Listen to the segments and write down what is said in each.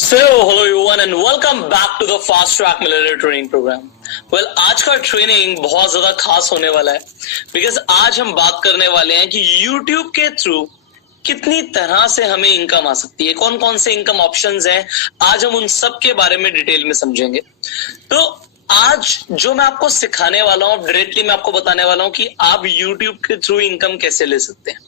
So, hello everyone and welcome back to the Fast Track Millionaire Training Program. Well, आज का training बहुत ज्यादा खास होने वाला है बिकॉज आज हम बात करने वाले हैं कि YouTube के थ्रू कितनी तरह से हमें इनकम आ सकती है, कौन कौन से इनकम ऑप्शंस हैं, आज हम उन सब के बारे में डिटेल में समझेंगे। तो आज जो मैं आपको सिखाने वाला हूं, डायरेक्टली मैं आपको बताने वाला हूं कि आप YouTube के थ्रू इनकम कैसे ले सकते हैं।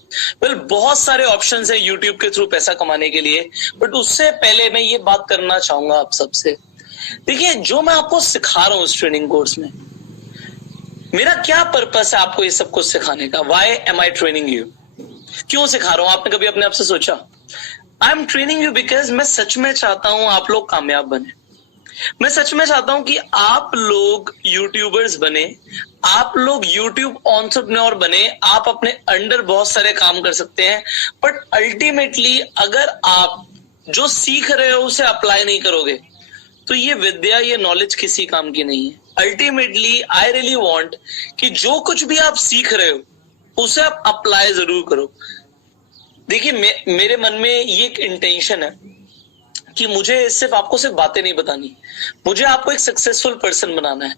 वेल, बहुत सारे ऑप्शंस हैं YouTube के थ्रू पैसा कमाने के लिए, बट उससे पहले मैं ये बात करना चाहूंगा आप सबसे। देखिए, जो मैं आपको सिखा रहा हूं इस ट्रेनिंग कोर्स में, मेरा क्या पर्पस है आपको ये सब कुछ सिखाने का? Why am I training you? क्यों सिखा रहा हूं? आपने कभी अपने आप से सोचा? I am training you because मैं सच में चाहता हूं आप लोग कामयाब बने। मैं सच में चाहता हूं कि आप लोग यूट्यूबर्स बने, आप लोग यूट्यूब एंटरप्रेन्योर बने, आप अपने अंडर बहुत सारे काम कर सकते हैं, बट अल्टीमेटली अगर आप जो सीख रहे हो उसे अप्लाई नहीं करोगे तो ये विद्या, ये नॉलेज किसी काम की नहीं है। अल्टीमेटली आई रियली वांट कि जो कुछ भी आप सीख रहे हो उसे आप अप्लाई जरूर करो। देखिए, मेरे मन में ये एक इंटेंशन है कि मुझे सिर्फ बातें नहीं बतानी, मुझे आपको एक सक्सेसफुल पर्सन बनाना है।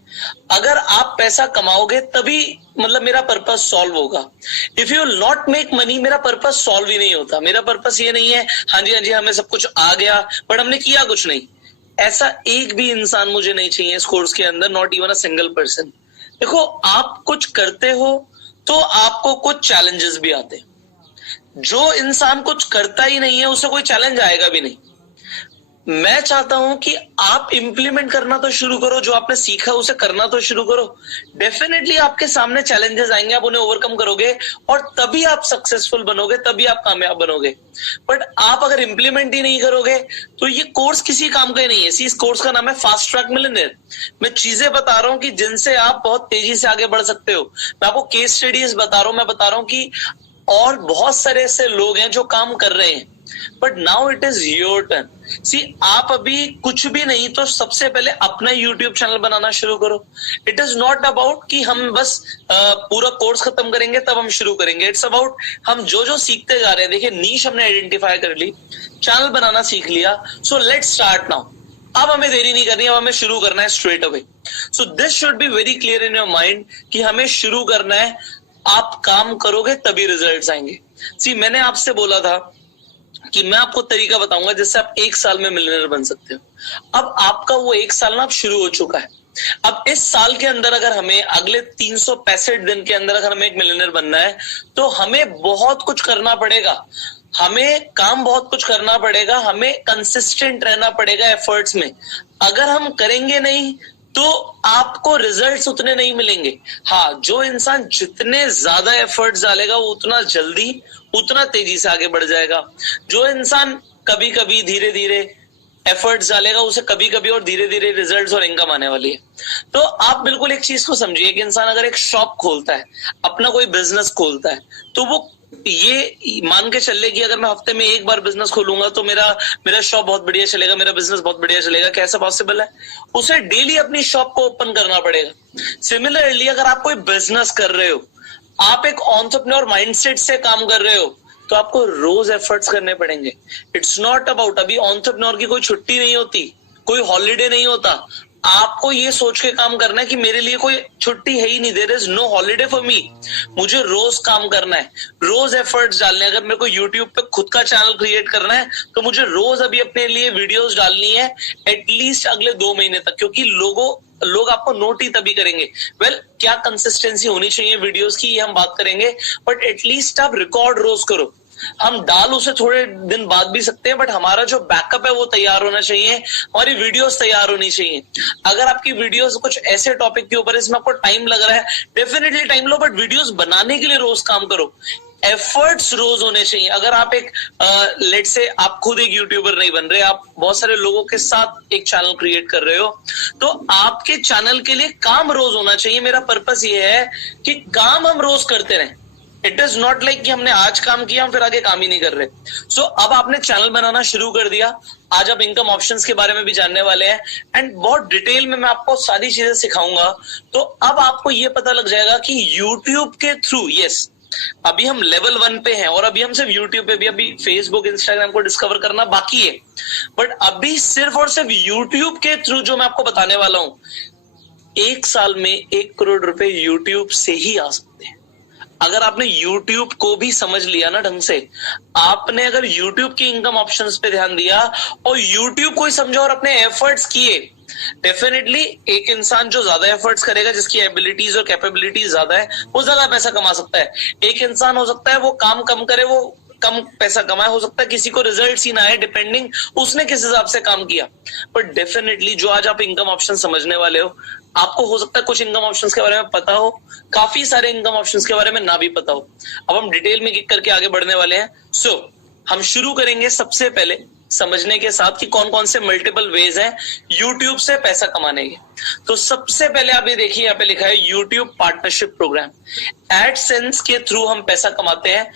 अगर आप पैसा कमाओगे तभी मतलब मेरा पर्पस सॉल्व होगा। If you will not make money, मेरा पर्पस सॉल्व ही नहीं होता। मेरा पर्पस ये नहीं है हाँ जी हमें सब कुछ आ गया बट हमने किया कुछ नहीं। ऐसा एक भी इंसान मुझे नहीं चाहिए इस कोर्स के अंदर, not even a single person. देखो, आप कुछ करते हो तो आपको कुछ चैलेंजेस भी आते हैं। जो इंसान कुछ करता ही नहीं है उसे कोई चैलेंज आएगा भी नहीं। मैं चाहता हूं कि आप इंप्लीमेंट करना तो शुरू करो, जो आपने सीखा उसे करना तो शुरू करो। डेफिनेटली आपके सामने चैलेंजेस आएंगे, आप उन्हें ओवरकम करोगे और तभी आप सक्सेसफुल बनोगे, तभी आप कामयाब बनोगे। बट आप अगर इंप्लीमेंट ही नहीं करोगे तो ये कोर्स किसी काम का ही नहीं है। इस कोर्स का नाम है फास्ट ट्रैक मिलियनेयर। मैं चीजें बता रहा हूं कि जिनसे आप बहुत तेजी से आगे बढ़ सकते हो। मैं आपको केस स्टडीज बता रहा हूं, मैं बता रहा हूं कि और बहुत सारे ऐसे लोग हैं जो काम कर रहे हैं, but now it is your turn. See, आप अभी कुछ भी नहीं तो सबसे पहले अपना यूट्यूब चैनल बनाना शुरू करो। इट इज नॉट अबाउट कि हम बस पूरा कोर्स खत्म करेंगे तब हम शुरू करेंगे। इट्स अबाउट हम जो जो सीखते जा रहे हैं। देखिए, नीश हमने आइडेंटिफाई कर ली, चैनल बनाना सीख लिया, सो लेट्स स्टार्ट नाउ। अब हमें देरी नहीं करनी, अब हमें शुरू करना है straight away. So this should be very clear in your mind कि हमें शुरू करना है। आप काम करोगे तभी रिजल्ट्स आएंगे। सी, मैंने आपसे बोला था कि मैं आपको तरीका बताऊंगा जिससे आप 1 साल में मिलियनेयर बन सकते हो। अब आपका वो 1 साल ना अब शुरू हो चुका है। अब इस साल के अंदर अगर हमें अगले 365 दिन के अंदर अगर हमें एक मिलियनेयर बनना है तो हमें बहुत कुछ करना पड़ेगा। हमें काम बहुत कुछ करना पड़ेगा, हमें कंसिस्टेंट रहना पड़ेगा एफर्ट्स में। अगर हम करेंगे नहीं तो आपको रिजल्ट्स उतने नहीं मिलेंगे। हाँ, जो इंसान जितने ज्यादा एफर्ट्स डालेगा वो उतना जल्दी, उतना तेजी से आगे बढ़ जाएगा। जो इंसान कभी कभी धीरे धीरे एफर्ट्स डालेगा उसे कभी कभी और धीरे धीरे रिजल्ट्स और इनकम आने वाली है। तो आप बिल्कुल एक चीज को समझिए कि इंसान अगर एक शॉप खोलता है, अपना कोई बिजनेस खोलता है, तो वो ये मान के चल ले कि अगर मैं हफ्ते में 1 बार बिजनेस खोलूंगा तो मेरा शॉप बहुत बढ़िया चलेगा, मेरा बिजनेस बहुत बढ़िया चलेगा। कैसा पॉसिबल है? उसे डेली अपनी शॉप को ओपन करना पड़ेगा। सिमिलरली अगर आप कोई बिजनेस कर रहे हो, आप एक एंटरप्रेन्योर माइंडसेट से काम कर रहे हो, तो आपको रोज एफर्ट्स करने पड़ेंगे। इट्स नॉट अबाउट, अभी एंटरप्रेन्योर की कोई छुट्टी नहीं होती, कोई हॉलीडे नहीं होता। आपको ये सोच के काम करना है कि मेरे लिए कोई छुट्टी है ही नहीं, there is no holiday for me. मुझे रोज काम करना है, रोज एफर्ट्स डालने हैं। अगर मेरे को यूट्यूब पे खुद का चैनल क्रिएट करना है तो मुझे रोज अभी अपने लिए वीडियोस डालनी है, एटलीस्ट अगले 2 महीने तक, क्योंकि लोग आपको नोट ही तभी करेंगे। वेल, क्या कंसिस्टेंसी होनी चाहिए वीडियोस की, ये हम बात करेंगे, बट एटलीस्ट आप रिकॉर्ड रोज करो। हम डाल उसे थोड़े दिन बाद भी सकते हैं, बट हमारा जो बैकअप है वो तैयार होना चाहिए, हमारी वीडियोस तैयार होनी चाहिए। अगर आपकी वीडियोस कुछ ऐसे टॉपिक के ऊपर इसमें आपको टाइम लग रहा है, definitely time low, but videos बनाने के लिए रोज काम करो। एफर्ट्स रोज होने चाहिए। अगर आप एक लेट से आप खुद एक यूट्यूबर नहीं बन रहे, आप बहुत सारे लोगों के साथ एक चैनल क्रिएट कर रहे हो, तो आपके चैनल के लिए काम रोज होना चाहिए। मेरा पर्पस ये है कि काम हम रोज करते रहें। इट इज नॉट लाइक कि हमने आज काम किया हम फिर आगे काम ही नहीं कर रहे। सो अब आपने चैनल बनाना शुरू कर दिया। आज आप इनकम ऑप्शंस के बारे में भी जानने वाले हैं एंड बहुत डिटेल में मैं आपको सारी चीजें सिखाऊंगा। तो अब आपको ये पता लग जाएगा कि यूट्यूब के थ्रू, यस, अभी हम लेवल 1 पे हैं और अभी हम सिर्फ यूट्यूब पे भी, अभी फेसबुक इंस्टाग्राम को डिस्कवर करना बाकी है। बट अभी सिर्फ और सिर्फ यूट्यूब के थ्रू जो मैं आपको बताने वाला हूं, 1 साल में 1 करोड़ रुपए यूट्यूब से ही आ सकते हैं। अगर आपने YouTube को भी समझ लिया ना ढंग से, आपने अगर YouTube की इनकम ऑप्शंस पे ध्यान दिया और YouTube को ही समझा और अपने एफर्ट्स किए, डेफिनेटली एक इंसान जो ज्यादा एफर्ट्स करेगा, जिसकी एबिलिटीज और कैपेबिलिटीज ज्यादा है, वो ज्यादा पैसा कमा सकता है। एक इंसान हो सकता है वो काम कम करे, वो कम पैसा कमाए, हो सकता है किसी को रिजल्ट ही ना आए, डिपेंडिंग उसने किस हिसाब से काम किया। बट डेफिनेटली जो आज आप इनकम ऑप्शन समझने वाले हो, आपको हो सकता है कुछ इनकम ऑप्शंस के बारे में पता हो, काफी सारे इनकम ऑप्शंस के बारे में ना भी पता हो। अब हम डिटेल में किक करके आगे बढ़ने वाले हैं। सो हम शुरू करेंगे सबसे पहले समझने के साथ कि कौन कौन से मल्टीपल वेज हैं यूट्यूब से पैसा कमाने के। तो सबसे पहले आप ये देखिए, यहाँ पे लिखा है यूट्यूब पार्टनरशिप प्रोग्राम। एडसेंस के थ्रू हम पैसा कमाते हैं,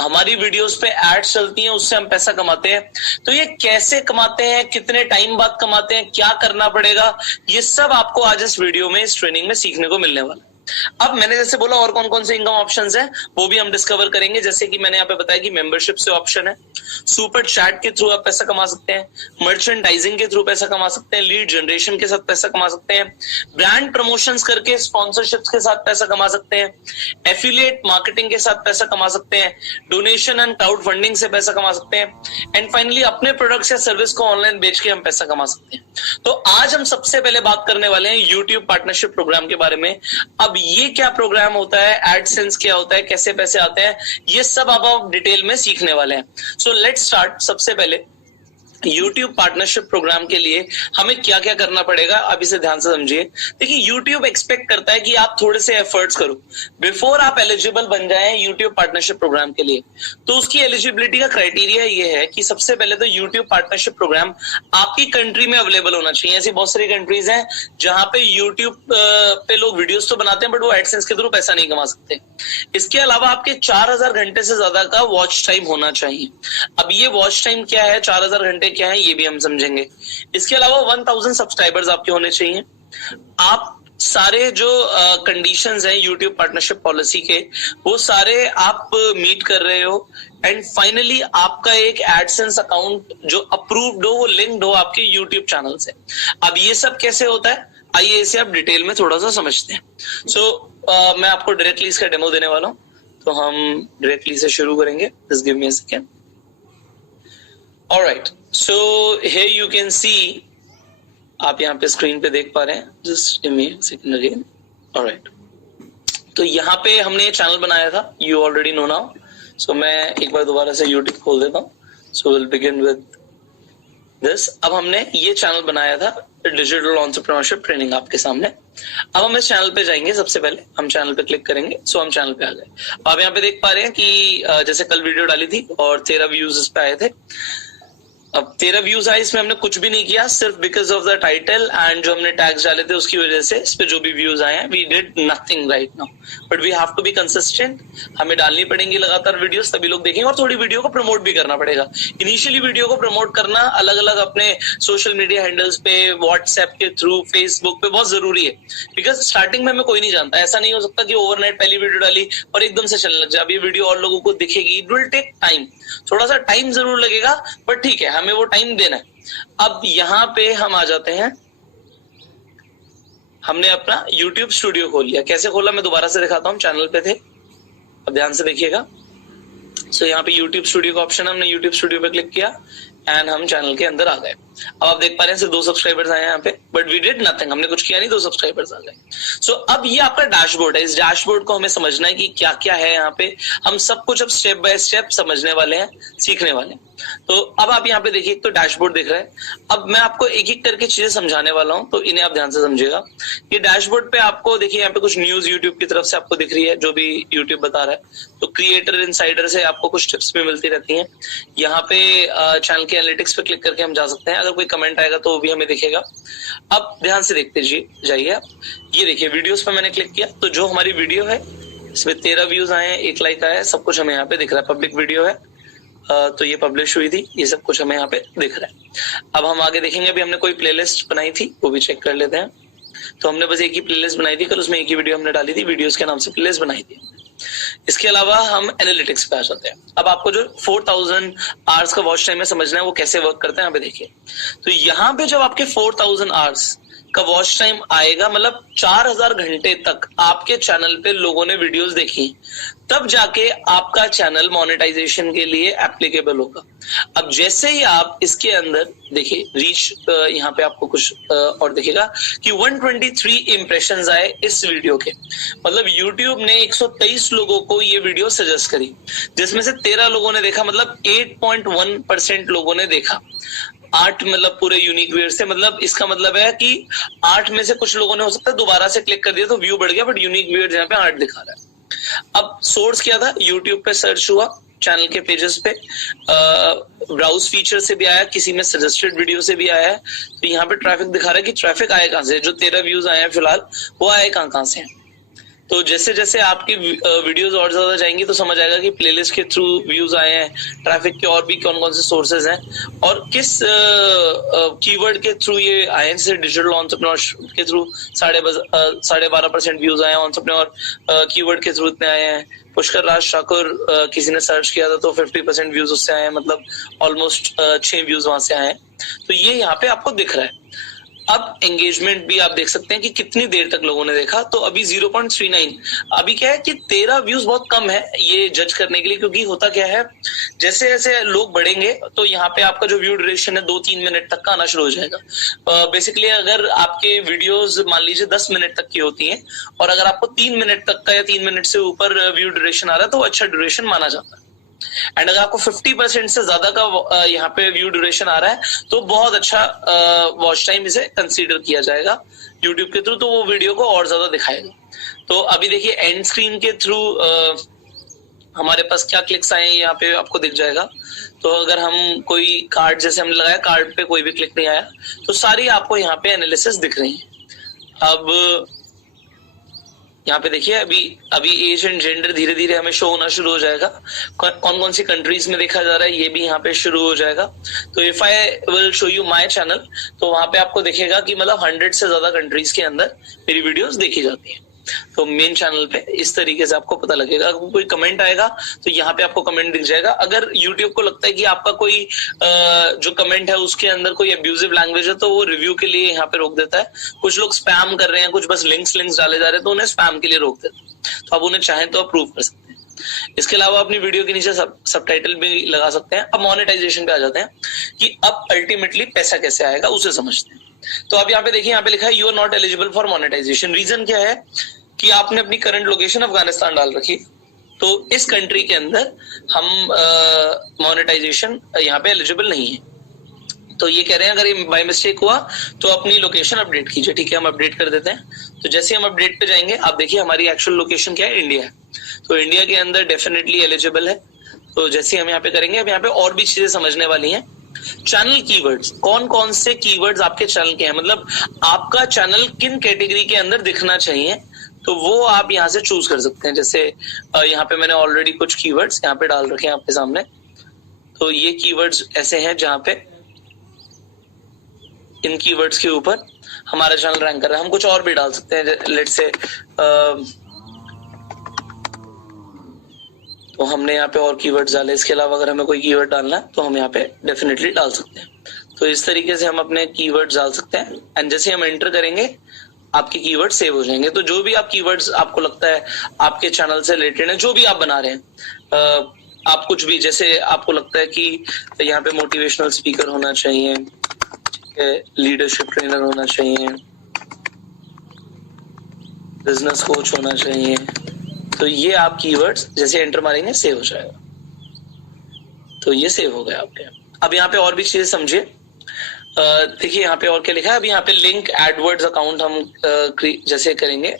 हमारी वीडियोस पे एड्स चलती हैं, उससे हम पैसा कमाते हैं। तो ये कैसे कमाते हैं, कितने टाइम बाद कमाते हैं, क्या करना पड़ेगा, ये सब आपको आज इस वीडियो में, इस ट्रेनिंग में सीखने को मिलने वाला है। अब मैंने जैसे बोला और कौन कौन से इनकम ऑप्शंस हैं वो भी हम डिस्कवर करेंगे। जैसे कि मैंने यहाँ पे बताया कि मेंबरशिप से ऑप्शन है, सुपर चैट के थ्रू आप पैसा कमा सकते हैं, मर्चेंडाइजिंग के थ्रू पैसा कमा सकते हैं, लीड जनरेशन के साथ पैसा कमा सकते हैं, ब्रांड प्रमोशंस करके स्पॉन्सरशिप्स के साथ पैसा कमा सकते हैं, एफिलिएट मार्केटिंग के साथ पैसा कमा सकते हैं, डोनेशन एंड क्राउड फंडिंग से पैसा कमा सकते हैं, एंड फाइनली अपने प्रोडक्ट्स या सर्विस को ऑनलाइन बेच के हम पैसा कमा सकते हैं। तो आज हम सबसे पहले बात करने वाले हैं यूट्यूब पार्टनरशिप प्रोग्राम के बारे में। अब ये क्या प्रोग्राम होता है, एडसेंस क्या होता है, कैसे पैसे आते हैं, ये सब अब आप डिटेल में सीखने वाले हैं। So let's start. सबसे पहले YouTube पार्टनरशिप प्रोग्राम के लिए हमें क्या क्या करना पड़ेगा, अब इसे ध्यान से समझिए। देखिए YouTube एक्सपेक्ट करता है कि आप थोड़े से एफर्ट्स करो बिफोर आप एलिजिबल बन जाएं YouTube पार्टनरशिप प्रोग्राम के लिए। तो उसकी एलिजिबिलिटी का क्राइटेरिया ये है कि सबसे पहले तो YouTube पार्टनरशिप प्रोग्राम आपकी कंट्री में अवेलेबल होना चाहिए। ऐसी बहुत सारी कंट्रीज हैं जहां पे YouTube पे लोग वीडियोस तो बनाते हैं बट वो एडसेंस के थ्रू पैसा नहीं कमा सकते। इसके अलावा आपके 4000 घंटे से ज्यादा का वॉच टाइम होना चाहिए। अब ये वॉच टाइम क्या है, 4000 घंटे क्या है, ये भी हम समझेंगे। इसके अलावा 1000 सब्सक्राइबर्स आपके होने चाहिए। आप सारे जो कंडीशंस हैं YouTube पार्टनरशिप पॉलिसी के, वो सारे आप मीट कर रहे हो। एंड फाइनली आपका एक एडसेंस अकाउंट जो अप्रूव्ड हो, वो लिंक्ड हो आपके YouTube चैनल से। अब ये सब कैसे होता है, आइए इसे आप डिटेल में थोड़ा सा समझते हैं। मैं आपको डायरेक्टली इसका डेमो देने वाला हूं, तो हम डायरेक्टली से शुरू करेंगे। Just give me a second. Alright, so here you can see, आप यहाँ पे स्क्रीन पे देख पा रहे हैं। Just give me a second again. Alright, तो यहाँ पे हमने चैनल बनाया था, यू ऑलरेडी नो नाउ। सो मैं एक बार दोबारा से यूट्यूब खोल देता हूँ। So will begin with this. अब हमने ये चैनल बनाया था, डिजिटल एंटरप्रेन्योरशिप ट्रेनिंग आपके सामने। अब हम इस चैनल पे जाएंगे। सबसे पहले हम चैनल पे क्लिक करेंगे। सो हम चैनल पे आ गए। आप यहाँ पे देख पा रहे हैं कि जैसे कल वीडियो डाली थी और 13 व्यूज इस पे आए थे। अब 13 व्यूज आए, इसमें हमने कुछ भी नहीं किया, सिर्फ because of the title and जो हमने टैग्स डाले थे उसकी वजह से इस पे जो भी व्यूज आए हैं, we did nothing right now. But we have to be consistent, हमें डालनी पड़ेंगी लगातार वीडियोस, तभी लोग देखेंगे। और थोड़ी वीडियो को प्रमोट भी करना पड़ेगा। इनिशियली वीडियो को प्रमोट करना अलग अलग अपने सोशल मीडिया हैंडल्स पे, व्हाट्सएप के थ्रू, फेसबुक पे बहुत जरूरी है। बिकॉज स्टार्टिंग में हमें कोई नहीं जानता, ऐसा नहीं हो सकता कि ओवरनाइट पहली वीडियो डाली और एकदम से चलने लग जाए। अब ये वीडियो और लोगों को दिखेगी, इट विल टेक टाइम, थोड़ा सा टाइम जरूर लगेगा, बट ठीक है, हमें वो टाइम देना है। अब यहां पे हम आ जाते हैं। हमने अपना YouTube स्टूडियो खोल लिया। कैसे खोला मैं दोबारा से दिखाता हूं, चैनल पे थे, अब ध्यान से देखिएगा। सो यहाँ पे YouTube स्टूडियो का ऑप्शन है, हमने YouTube स्टूडियो पे क्लिक किया एंड हम चैनल के अंदर आ गए। अब आप देख पा रहे हैं सिर्फ 2 सब्सक्राइबर्स आए हैं यहाँ पे, बट वी डिड नथिंग, हमने कुछ किया नहीं, 2 सब्सक्राइबर्स आ गए। सो अब ये आपका डैशबोर्ड है। इस डैशबोर्ड को हमें समझना है कि क्या क्या है यहाँ पे। हम सब कुछ अब स्टेप बाय स्टेप समझने वाले हैं, सीखने वाले हैं। तो अब आप यहाँ पे देखिए, एक तो डैशबोर्ड दिख रहा है। अब मैं आपको एक एक करके चीजें समझाने वाला हूँ, तो इन्हें आप ध्यान से समझिएगा। ये डैशबोर्ड पे आपको देखिए, यहाँ पे कुछ न्यूज यूट्यूब की तरफ से आपको दिख रही है, जो भी यूट्यूब बता रहा है। तो क्रिएटर इनसाइडर से आपको कुछ टिप्स भी मिलती रहती हैं। यहाँ पे चैनल के एनालिटिक्स पे क्लिक करके हम जा सकते हैं। अगर कोई कमेंट आएगा तो वो भी हमें दिखेगा। अब ध्यान से देखते जाइए आप। ये देखिए, वीडियोस पे मैंने क्लिक किया, तो जो हमारी वीडियो है इसमें 13 व्यूज आए हैं, 1 लाइक आया है, सब कुछ हमें यहाँ पे दिख रहा है। पब्लिक वीडियो है, तो ये पब्लिश हुई थी, ये सब कुछ हमें यहाँ पे दिख रहा है। अब हम आगे देखेंगे। अभी हमने कोई प्लेलिस्ट बनाई थी, वो भी चेक कर लेते हैं। तो हमने बस एक ही प्लेलिस्ट बनाई थी कल, उसमें एक ही वीडियो हमने डाली थी, वीडियोस के नाम से प्लेलिस्ट बनाई थी। इसके अलावा हम एनालिटिक्स पे आ जाते हैं। अब आपको जो 4000 आवर्स का वॉच टाइम है समझना है वो कैसे वर्क करता है, यहाँ पे देखिए। तो यहाँ पे जब आपके 4000 आवर्स का वॉच टाइम आएगा, मतलब 4000 घंटे तक आपके चैनल पे लोगों ने वीडियोस देखी, तब जाके आपका चैनल मोनेटाइजेशन के लिए एप्लीकेबल होगा। अब जैसे ही आप इसके अंदर देखिए रीच, यहाँ पे आपको कुछ और दिखेगा कि 123 इंप्रेशंस आए इस वीडियो के, मतलब YouTube ने 123 लोगों को ये वीडियो सजेस्ट करी, जिसमें से 13 लोगों ने देखा, मतलब 8.1% लोगों ने देखा। 8 मतलब पूरे यूनिक व्यूअर से, मतलब इसका मतलब है कि 8 में से कुछ लोगों ने हो सकता है दोबारा से क्लिक कर दिया तो व्यू बढ़ गया, बट यूनिक व्यूअर यहाँ पे 8 दिखा रहा है। अब सोर्स क्या था, यूट्यूब पे सर्च हुआ, चैनल के पेजेस पे ब्राउज फीचर से भी आया, किसी में सजेस्टेड वीडियो से भी आया है। तो यहाँ पे ट्रैफिक दिखा रहा है कि ट्रैफिक आए कहां से, जो 13 व्यूज आए हैं फिलहाल वो आए कहां से हैं। तो जैसे जैसे आपकी वीडियोस और ज्यादा जाएंगी तो समझ आएगा कि प्लेलिस्ट के थ्रू व्यूज आए हैं, ट्रैफिक के और भी कौन से सोर्सेज हैं और किस कीवर्ड के थ्रू ये आए हैं। जैसे डिजिटल एंटरप्रेन्योर के थ्रू 12.5% व्यूज आए हैं, एंटरप्रेन्योर कीवर्ड के थ्रू इतने आए हैं। पुष्कर राज ठाकुर किसी ने सर्च किया था तो 50% व्यूज उससे आए हैं, मतलब ऑलमोस्ट 6 व्यूज वहां से आए हैं। तो ये यहाँ पे आपको दिख रहा है। अब एंगेजमेंट भी आप देख सकते हैं कि कितनी देर तक लोगों ने देखा, तो अभी 0.39। अभी क्या है कि 13 व्यूज बहुत कम है ये जज करने के लिए, क्योंकि होता क्या है जैसे जैसे लोग बढ़ेंगे तो यहाँ पे आपका जो व्यू ड्यूरेशन है 2-3 मिनट तक का आना शुरू हो जाएगा। बेसिकली अगर आपके वीडियोस मान लीजिए 10 मिनट तक की होती हैं और अगर आपको 3 मिनट तक का या 3 मिनट से ऊपर व्यू ड्यूरेशन आ रहा है तो अच्छा ड्यूरेशन माना जाता है। एंड अगर आपको 50% से ज्यादा का यहाँ पे व्यू ड्यूरेशन आ रहा है तो बहुत अच्छा वॉच टाइम इसे कंसीडर किया जाएगा यूट्यूब के थ्रू, तो वो वीडियो को और ज्यादा दिखाएगा। तो अभी देखिए एंड स्क्रीन के थ्रू हमारे पास क्या क्लिक्स आए हैं यहाँ पे आपको दिख जाएगा। तो अगर हम कोई कार्ड जैसे हमने लगाया, कार्ड पे कोई भी क्लिक नहीं आया, तो सारी आपको यहाँ पे एनालिसिस दिख रही है। अब यहाँ पे देखिए अभी एज एंड जेंडर धीरे धीरे हमें शो होना शुरू हो जाएगा। कौन कौन सी कंट्रीज में देखा जा रहा है ये भी यहाँ पे शुरू हो जाएगा। तो if I will show you my channel, तो वहां पे आपको दिखेगा कि मतलब 100 से ज्यादा कंट्रीज के अंदर मेरी वीडियोस देखी जाती है। तो मेन चैनल पे इस तरीके से आपको पता लगेगा। अगर कोई कमेंट आएगा तो यहाँ पे आपको कमेंट दिख जाएगा। अगर यूट्यूब को लगता है कि आपका कोई जो कमेंट है उसके अंदर कोई अब्यूजिव लैंग्वेज है तो वो रिव्यू के लिए यहाँ पे रोक देता है। कुछ लोग स्पैम कर रहे हैं, कुछ बस लिंक्स डाले जा रहे हैं तो उन्हें स्पैम के लिए रोक देता है। तो आप उन्हें चाहें तो अप्रूव कर सकते हैं। इसके अलावा अपनी वीडियो के नीचे सबटाइटल भी लगा सकते हैं। अब मोनेटाइजेशन पे आ जाते हैं कि अब अल्टीमेटली पैसा कैसे आएगा उसे समझते हैं। तो अब यहाँ पे देखिए, यहाँ पे लिखा है you are not eligible for monetization. Reason क्या है कि आपने अपनी करंट लोकेशन अफगानिस्तान डाल रखी, तो इस कंट्री के अंदर हम मोनेटाइजेशन यहाँ पे एलिजिबल नहीं है। तो ये कह रहे हैं अगर ये बाय मिस्टेक हुआ तो अपनी लोकेशन अपडेट कीजिए। ठीक है, हम अपडेट कर देते हैं। तो जैसे हम अपडेट पे जाएंगे आप देखिए हमारी एक्चुअल लोकेशन क्या है, इंडिया है। तो इंडिया के अंदर डेफिनेटली एलिजिबल है। तो जैसे हम यहाँ पे करेंगे, अब यहाँ पे और भी चीजें समझने वाली हैं। चैनल कीवर्ड्स, कौन कौन से कीवर्ड्स आपके चैनल के हैं, मतलब आपका चैनल किन कैटेगरी के अंदर दिखना चाहिए, तो वो आप यहाँ से चूज कर सकते हैं। जैसे यहाँ पे मैंने ऑलरेडी कुछ कीवर्ड्स यहाँ पे डाल रखे हैं आपके सामने। तो ये कीवर्ड्स ऐसे हैं जहाँ पे इन कीवर्ड्स के ऊपर हमारा चैनल रैंक कर रहा है। हम कुछ और भी डाल सकते हैं, लेट्स से तो हमने यहाँ पे और कीवर्ड्स डाले। इसके अलावा अगर हमें कोई कीवर्ड डालना है तो हम यहाँ पे डेफिनेटली डाल सकते हैं। तो इस तरीके से हम अपने कीवर्ड्स डाल सकते हैं एंड जैसे हम एंटर करेंगे आपके कीवर्ड सेव हो जाएंगे। तो जो भी आप कीवर्ड्स आपको लगता है आपके चैनल से रिलेटेड है, जो भी आप बना रहे हैं, आप कुछ भी जैसे आपको लगता है कि यहाँ पे मोटिवेशनल स्पीकर होना चाहिए, लीडरशिप ट्रेनर होना चाहिए, बिजनेस कोच होना चाहिए, तो ये आप कीवर्ड्स जैसे एंटर मारेंगे सेव हो जाएगा। तो ये सेव हो गया आपके। अब यहाँ पे और भी चीजें समझिए। देखिए यहाँ पे और क्या लिखा है। अब यहाँ पे लिंक एडवर्ड्स अकाउंट हम जैसे करेंगे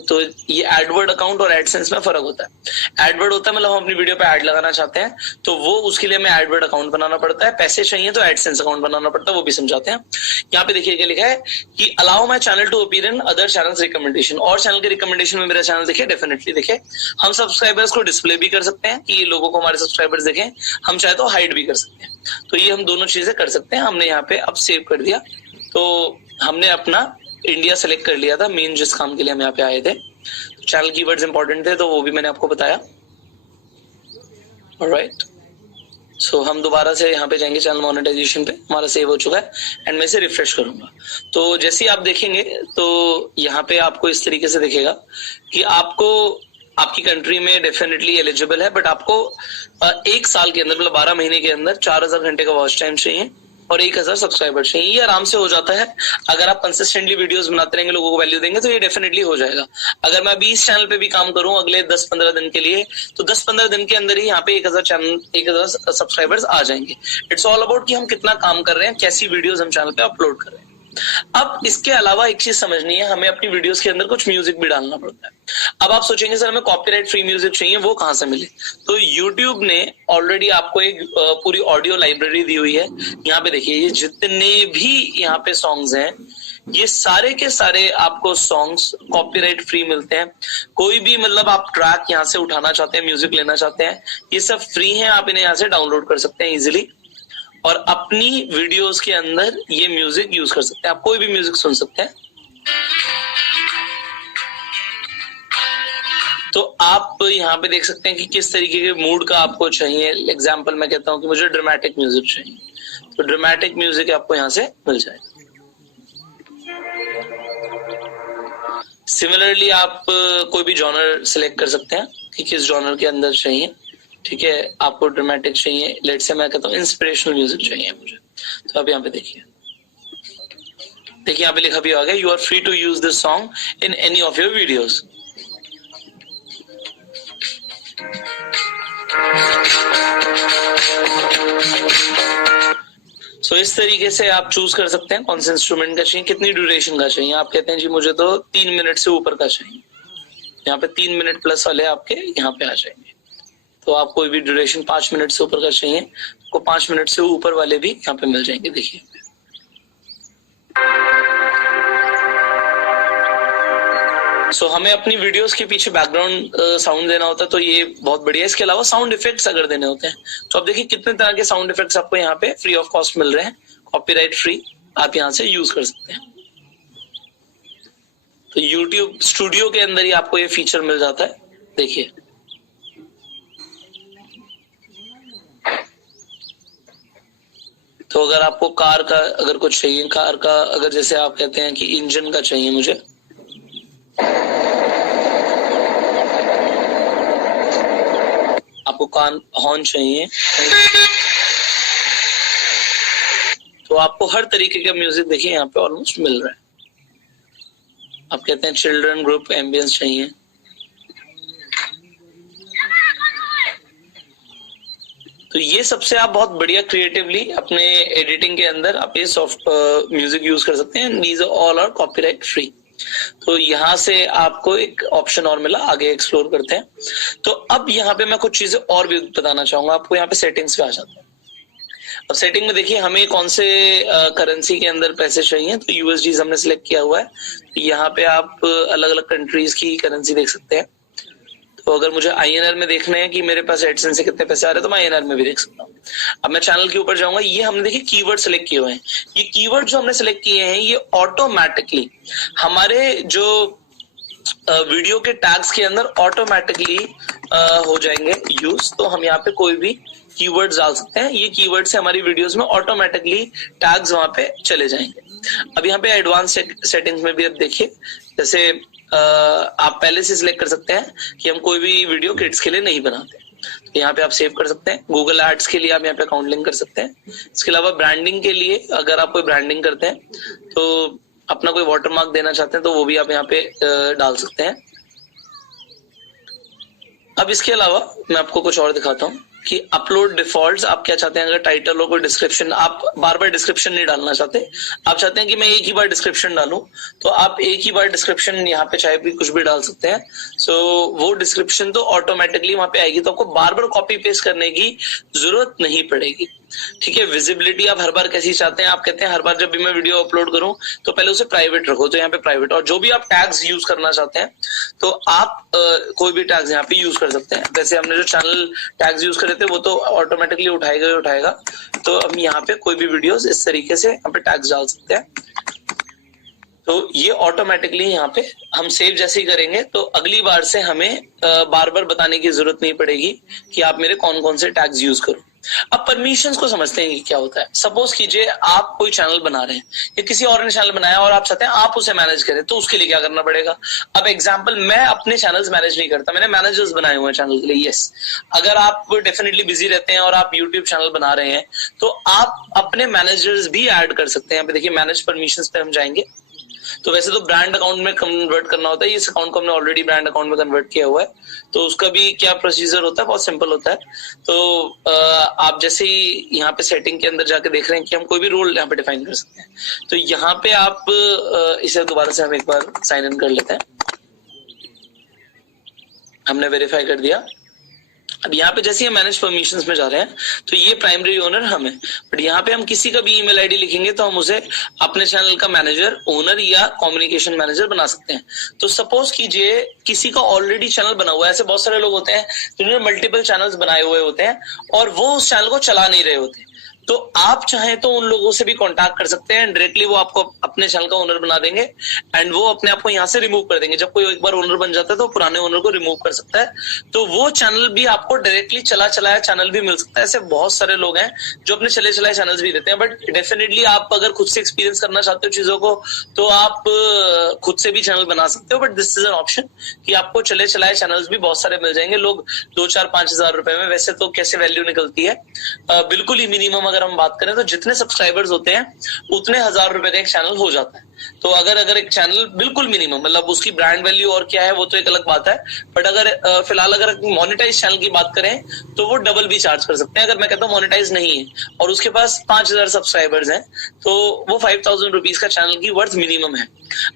तो ये एडवर्ड अकाउंट और एडसेंस में फर्क होता है। एडवर्ड होता है मतलब हम अपनी वीडियो पे ऐड लगाना चाहते हैं तो वो उसके लिए हमें एडवर्ड अकाउंट बनाना पड़ता है। पैसे चाहिए तो एडसेंस अकाउंट बनाना पड़ता है, वो भी समझाते हैं। यहाँ पे देखिए क्या लिखा है कि allow my channel to appear in other channels recommendation. और चैनल के रिकमेंडेशन में मेरा चैनल दिखे, डेफिनेटली दिखे। हम सब्सक्राइबर्स को डिस्प्ले भी कर सकते हैं कि लोगों को हमारे सब्सक्राइबर्स देखें, हम चाहे तो हाइड भी कर सकते हैं। तो ये हम दोनों चीजें कर सकते हैं। हमने यहाँ पे अब सेव कर दिया। तो हमने अपना इंडिया सेलेक्ट कर लिया था मेन जिस काम के लिए हम यहाँ पे आए थे। चैनल कीवर्ड्स इंपॉर्टेंट थे तो वो भी मैंने आपको बताया। ऑलराइट, सो हम दोबारा से यहाँ पे जाएंगे चैनल मोनेटाइजेशन पे, हमारा सेव हो चुका है एंड मैं इसे रिफ्रेश करूंगा। तो जैसे ही आप देखेंगे तो यहाँ पे आपको इस तरीके से दिखेगा कि आपको आपकी कंट्री में डेफिनेटली एलिजिबल है, बट आपको 1 साल के अंदर मतलब 12 महीने के अंदर 4000 घंटे का वॉच टाइम चाहिए और 1000 सब्सक्राइबर चाहिए। ये आराम से हो जाता है अगर आप कंसिस्टेंटली वीडियोस बनाते रहेंगे, लोगों को वैल्यू देंगे तो ये डेफिनेटली हो जाएगा। अगर मैं अभी इस चैनल पे भी काम करूं अगले 10-15 दिन के लिए, तो 10-15 दिन के अंदर ही यहाँ पे 1000 सब्सक्राइबर्स आ जाएंगे। इट्स ऑल अबाउट कि हम कितना काम कर रहे हैं, कैसी वीडियोस हम चैनल पे अपलोड कर रहे हैं। अब इसके अलावा एक चीज समझनी है, हमें अपनी वीडियोस के अंदर कुछ म्यूजिक भी डालना पड़ता है। अब आप सोचेंगे सर हमें कॉपीराइट फ्री म्यूजिक चाहिए, वो कहां से मिले? तो YouTube ने ऑलरेडी आपको एक पूरी ऑडियो लाइब्रेरी दी हुई है। यहाँ पे देखिए, ये जितने भी यहाँ पे सॉन्ग्स हैं, ये सारे के सारे आपको सॉन्ग्स कॉपीराइट फ्री मिलते हैं। कोई भी मतलब आप ट्रैक यहाँ से उठाना चाहते हैं, म्यूजिक लेना चाहते हैं, ये सब फ्री है। आप इन्हें यहाँ से डाउनलोड कर सकते हैं इजिली और अपनी वीडियोस के अंदर ये म्यूजिक यूज कर सकते हैं। आप कोई भी म्यूजिक सुन सकते हैं। तो आप यहाँ पे देख सकते हैं कि किस तरीके के मूड का आपको चाहिए। एग्जाम्पल मैं कहता हूँ कि मुझे ड्रामेटिक म्यूजिक चाहिए, तो ड्रामेटिक म्यूजिक आपको यहाँ से मिल जाएगा। सिमिलरली आप कोई भी जॉनर सिलेक्ट कर सकते हैं कि किस जॉनर के अंदर चाहिए। ठीक है, आपको ड्रामेटिक चाहिए, लेट से मैं कहता हूँ इंस्पिरेशनल म्यूजिक चाहिए मुझे, तो आप यहाँ पे देखिए यहाँ पे लिखा भी आ गया, you are free to use this song in any of your videos. So इस तरीके से आप चूज कर सकते हैं कौन से इंस्ट्रूमेंट का चाहिए, कितनी ड्यूरेशन का चाहिए। आप कहते हैं जी मुझे तो 3 मिनट से ऊपर का चाहिए, यहाँ पे 3 मिनट प्लस वाले आपके यहाँ पे आ जाएंगे। तो आप कोई भी ड्यूरेशन 5 मिनट से ऊपर का चाहिए, आपको 5 मिनट से ऊपर वाले भी यहाँ पे मिल जाएंगे। देखिए सो हमें अपनी वीडियोस के पीछे बैकग्राउंड साउंड देना होता है, तो ये बहुत बढ़िया। इसके अलावा साउंड इफेक्ट्स अगर देने होते हैं तो आप देखिए कितने तरह के साउंड इफेक्ट्स आपको यहाँ पे फ्री ऑफ कॉस्ट मिल रहे हैं, कॉपीराइट फ्री, आप यहाँ से यूज कर सकते हैं। तो YouTube स्टूडियो के अंदर ही आपको ये फीचर मिल जाता है। देखिए तो अगर आपको कार का अगर कुछ चाहिए, कार का अगर जैसे आप कहते हैं कि इंजन का चाहिए मुझे, आपको कान हॉर्न चाहिए, तो आपको हर तरीके का म्यूजिक देखिए यहाँ पे ऑलमोस्ट मिल रहा है। आप कहते हैं चिल्ड्रन ग्रुप एम्बियंस चाहिए, तो ये सबसे आप बहुत बढ़िया क्रिएटिवली अपने एडिटिंग के अंदर आप ये सॉफ्ट म्यूजिक यूज कर सकते हैं। These all are copyright free. तो यहाँ से आपको एक ऑप्शन और मिला, आगे एक्सप्लोर करते हैं। तो अब यहाँ पे मैं कुछ चीजें और भी बताना चाहूंगा आपको। यहाँ पे सेटिंग्स पे आ जाते हैं। अब सेटिंग में देखिए हमें कौन से करेंसी के अंदर पैसे चाहिए, तो यूएसडी हमने सिलेक्ट किया हुआ है। तो यहाँ पे आप अलग अलग कंट्रीज की करेंसी देख सकते हैं। तो अगर मुझे INR में देखना है कि मेरे पास एडसेंस से कितने पैसे आ रहे हैं, तो मैं INR में भी देख सकता हूँ। अब मैं चैनल के ऊपर जाऊंगा, ये हमने देखिए कीवर्ड सेलेक्ट किए हुए हैं। ये कीवर्ड जो हमने सेलेक्ट किए हैं ये ऑटोमेटिकली हमारे जो वीडियो के टैग्स के अंदर ऑटोमेटिकली हो जाएंगे यूज। तो हम यहाँ पे कोई भी कीवर्ड्स डाल सकते हैं, ये कीवर्ड से हमारी वीडियोस में ऑटोमेटिकली टैग्स वहां पे चले जाएंगे। अब यहाँ पे एडवांस सेटिंग्स में भी अब देखिए, जैसे आप पहले से सिलेक्ट कर सकते हैं कि हम कोई भी वीडियो किड्स के लिए नहीं बनाते, तो यहाँ पे आप सेव कर सकते हैं। गूगल एड्स के लिए आप यहाँ पे अकाउंट लिंक कर सकते हैं। इसके अलावा ब्रांडिंग के लिए अगर आप कोई ब्रांडिंग करते हैं तो अपना कोई वाटरमार्क देना चाहते हैं तो वो भी आप यहाँ पे डाल सकते हैं। अब इसके अलावा मैं आपको कुछ और दिखाता हूँ कि अपलोड डिफॉल्ट्स आप क्या चाहते हैं। अगर टाइटल हो कोई डिस्क्रिप्शन, आप बार बार डिस्क्रिप्शन नहीं डालना चाहते, आप चाहते हैं कि मैं एक ही बार डिस्क्रिप्शन डालूं, तो आप एक ही बार डिस्क्रिप्शन यहाँ पे चाहे भी कुछ भी डाल सकते हैं। सो वो डिस्क्रिप्शन तो ऑटोमेटिकली वहां पे आएगी, तो आपको बार बार कॉपी पेस्ट करने की जरूरत नहीं पड़ेगी। ठीक है, विजिबिलिटी आप हर बार कैसी चाहते हैं। आप कहते हैं हर बार जब भी मैं वीडियो अपलोड करूं तो पहले उसे प्राइवेट रखो, तो यहाँ पे प्राइवेट। और जो भी आप टैग्स यूज करना चाहते हैं तो आप कोई भी टैग्स यहाँ पे यूज कर सकते हैं। जैसे हमने जो चैनल टैग्स यूज करे थे वो तो ऑटोमेटिकली उठाएगा। तो हम यहाँ पे कोई भी वीडियोस इस तरीके से यहाँ पे टैग्स डाल सकते हैं। तो ये ऑटोमेटिकली यहाँ पे हम सेव जैसे ही करेंगे तो अगली बार से हमें बार बार बताने की जरूरत नहीं पड़ेगी कि आप मेरे कौन कौन से टैग्स यूज करो। अब परमिशंस को समझते हैं कि क्या होता है। सपोज कीजिए आप कोई चैनल बना रहे हैं या किसी और ने चैनल बनाया और आप चाहते हैं आप उसे मैनेज करें, तो उसके लिए क्या करना पड़ेगा। अब एग्जांपल, मैं अपने चैनल्स मैनेज नहीं करता, मैंने मैनेजर्स बनाए हुए हैं चैनल के लिए। यस, अगर आप डेफिनेटली बिजी रहते हैं और आप यूट्यूब चैनल बना रहे हैं तो आप अपने मैनेजर्स भी ऐड कर सकते हैं। यहाँ पे देखिए मैनेज परमिशंस पे हम जाएंगे तो वैसे तो ब्रांड अकाउंट में कन्वर्ट करना होता है, इस अकाउंट को हमने ऑलरेडी ब्रांड अकाउंट में कन्वर्ट किया हुआ है, तो उसका भी क्या प्रोसीजर होता है, बहुत सिंपल होता है। तो आप जैसे ही यहाँ पे सेटिंग के अंदर जाके देख रहे हैं कि हम कोई भी रोल यहाँ पे डिफाइन कर सकते हैं, तो यहाँ पे आप इसे दोबारा से हम एक बार साइन इन कर लेते हैं। हमने वेरीफाई कर दिया। अब यहाँ पे जैसे हम मैनेज परमिशंस में जा रहे हैं तो ये प्राइमरी ओनर हम है, बट यहाँ पे हम किसी का भी ईमेल आईडी लिखेंगे तो हम उसे अपने चैनल का मैनेजर, ओनर या कम्युनिकेशन मैनेजर बना सकते हैं। तो सपोज कीजिए किसी का ऑलरेडी चैनल बना हुआ है, ऐसे बहुत सारे लोग होते हैं जिन्होंने मल्टीपल चैनल्स बनाए हुए होते हैं और वो उस चैनल को चला नहीं रहे होते, तो आप चाहें तो उन लोगों से भी कांटेक्ट कर सकते हैं, डायरेक्टली वो आपको अपने चैनल का ओनर बना देंगे एंड वो अपने आप को यहाँ से रिमूव कर देंगे। जब कोई एक बार ओनर बन जाता है तो पुराने ओनर को रिमूव कर सकता है, तो वो चैनल भी आपको डायरेक्टली चलाया चैनल भी मिल सकता है। ऐसे बहुत सारे लोग हैं जो अपने चलाए चैनल्स भी देते हैं, बट डेफिनेटली आप अगर खुद से एक्सपीरियंस करना चाहते हो चीजों को तो आप खुद से भी चैनल बना सकते हो, but this is an option कि आपको चलाए चैनल्स भी बहुत सारे मिल जाएंगे। लोग 2-4-5 हजार रुपए में, वैसे तो कैसे वैल्यू निकलती है, बिल्कुल ही मिनिमम अगर हम बात करें तो जितने सब्सक्राइबर्स होते हैं उतने 1000 रुपए का एक चैनल हो जाता है। तो अगर एक चैनल बिल्कुल मिनिमम, मतलब उसकी ब्रांड वैल्यू और क्या है वो तो एक अलग बात है, बट अगर फिलहाल अगर मोनेटाइज चैनल की बात करें तो वो डबल भी चार्ज कर सकते हैं। अगर मैं कहता हूँ मोनेटाइज नहीं है और उसके पास 5000 सब्सक्राइबर्स हैं तो वो 5000 रुपीज का चैनल की वर्थ मिनिमम है।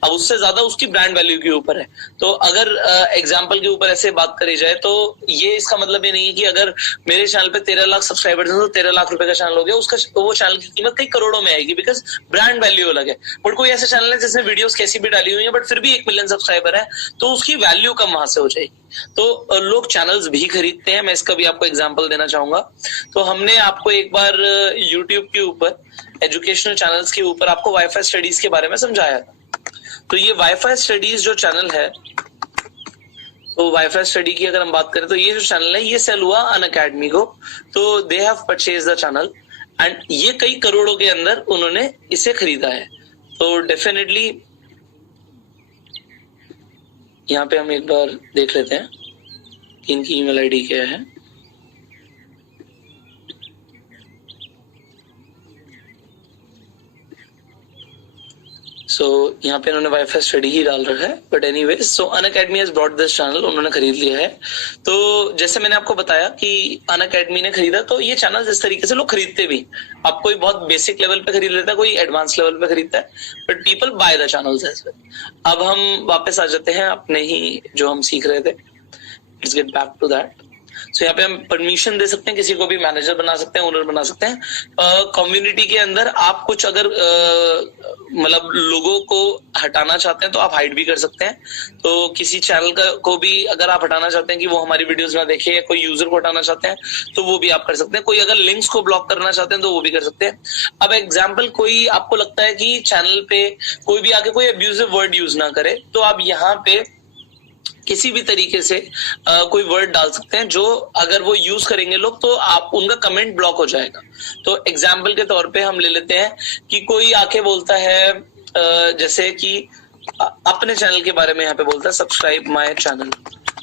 अब उससे ज्यादा उसकी ब्रांड वैल्यू के ऊपर है। तो अगर एग्जाम्पल के ऊपर ऐसे बात करी जाए तो ये इसका मतलब ये नहीं है कि अगर मेरे चैनल पे 13 लाख सब्सक्राइबर्स हैं तो 13 लाख रुपए का चैनल हो गया, उसका वो चैनल की कीमत कई करोड़ों में आएगी, बिकॉज ब्रांड वैल्यू अलग है। बट कोई ऐसे चैनल है जिसने वीडियोस कैसी भी डाली हुई है बट फिर भी 1 मिलियन सब्सक्राइबर है तो उसकी वैल्यू कम वहां से हो जाएगी। तो लोग चैनल्स भी खरीदते हैं, मैं इसका भी आपको एग्जांपल देना चाहूंगा। तो हमने आपको एक बार यूट्यूब के ऊपर एजुकेशनल चैनल्स के ऊपर आपको वाईफाई स्टडीज के बारे में समझाया था। तो ये वाईफाई स्टडीज जो चैनल है, तो वाईफाई स्टडी की अगर हम बात करें तो ये जो चैनल है ये सेल हुआ अनअकैडमी को, तो they have purchase the channel and ये कई करोड़ों के अंदर उन्होंने इसे खरीदा है। तो डेफिनेटली यहाँ पे हम एक बार देख लेते हैं कि इनकी ईमेल आईडी क्या है। सो यहाँ पे इन्होंने वाईफाई स्टडी ही डाल रखा है, but anyways so Unacademy has brought this channel, उन्होंने खरीद लिया है। तो जैसे मैंने आपको बताया कि अनअकैडमी ने खरीदा, तो ये चैनल इस तरीके से लोग खरीदते भी। अब कोई बहुत बेसिक लेवल पे खरीद लेता है, कोई एडवांस लेवल पे खरीदता है, but people buy the channels as well. अब हम वापस आ जाते हैं अपने ही जो हम सीख रहे थे, let's get back to that. So यहाँ पे हम परमिशन दे सकते हैं, किसी को भी मैनेजर बना सकते हैं, ओनर बना सकते हैं। कम्युनिटी के अंदर आप कुछ अगर मतलब लोगों को हटाना चाहते हैं तो आप हाइड भी कर सकते हैं। तो किसी चैनल को भी अगर आप हटाना चाहते हैं कि वो हमारी वीडियोस ना देखे, या कोई यूजर को हटाना चाहते हैं तो वो भी आप कर सकते हैं। कोई अगर लिंक्स को ब्लॉक करना चाहते हैं तो वो भी कर सकते हैं। अब एग्जाम्पल, कोई आपको लगता है कि चैनल पे कोई भी आके कोई अब्यूजिव वर्ड यूज ना करे, तो आप यहाँ पे किसी भी तरीके से कोई वर्ड डाल सकते हैं जो अगर वो यूज करेंगे लोग तो आप उनका कमेंट ब्लॉक हो जाएगा। तो एग्जाम्पल के तौर पे हम ले लेते हैं कि कोई आके बोलता है जैसे कि अपने चैनल के बारे में यहाँ पे बोलता है सब्सक्राइब माय चैनल।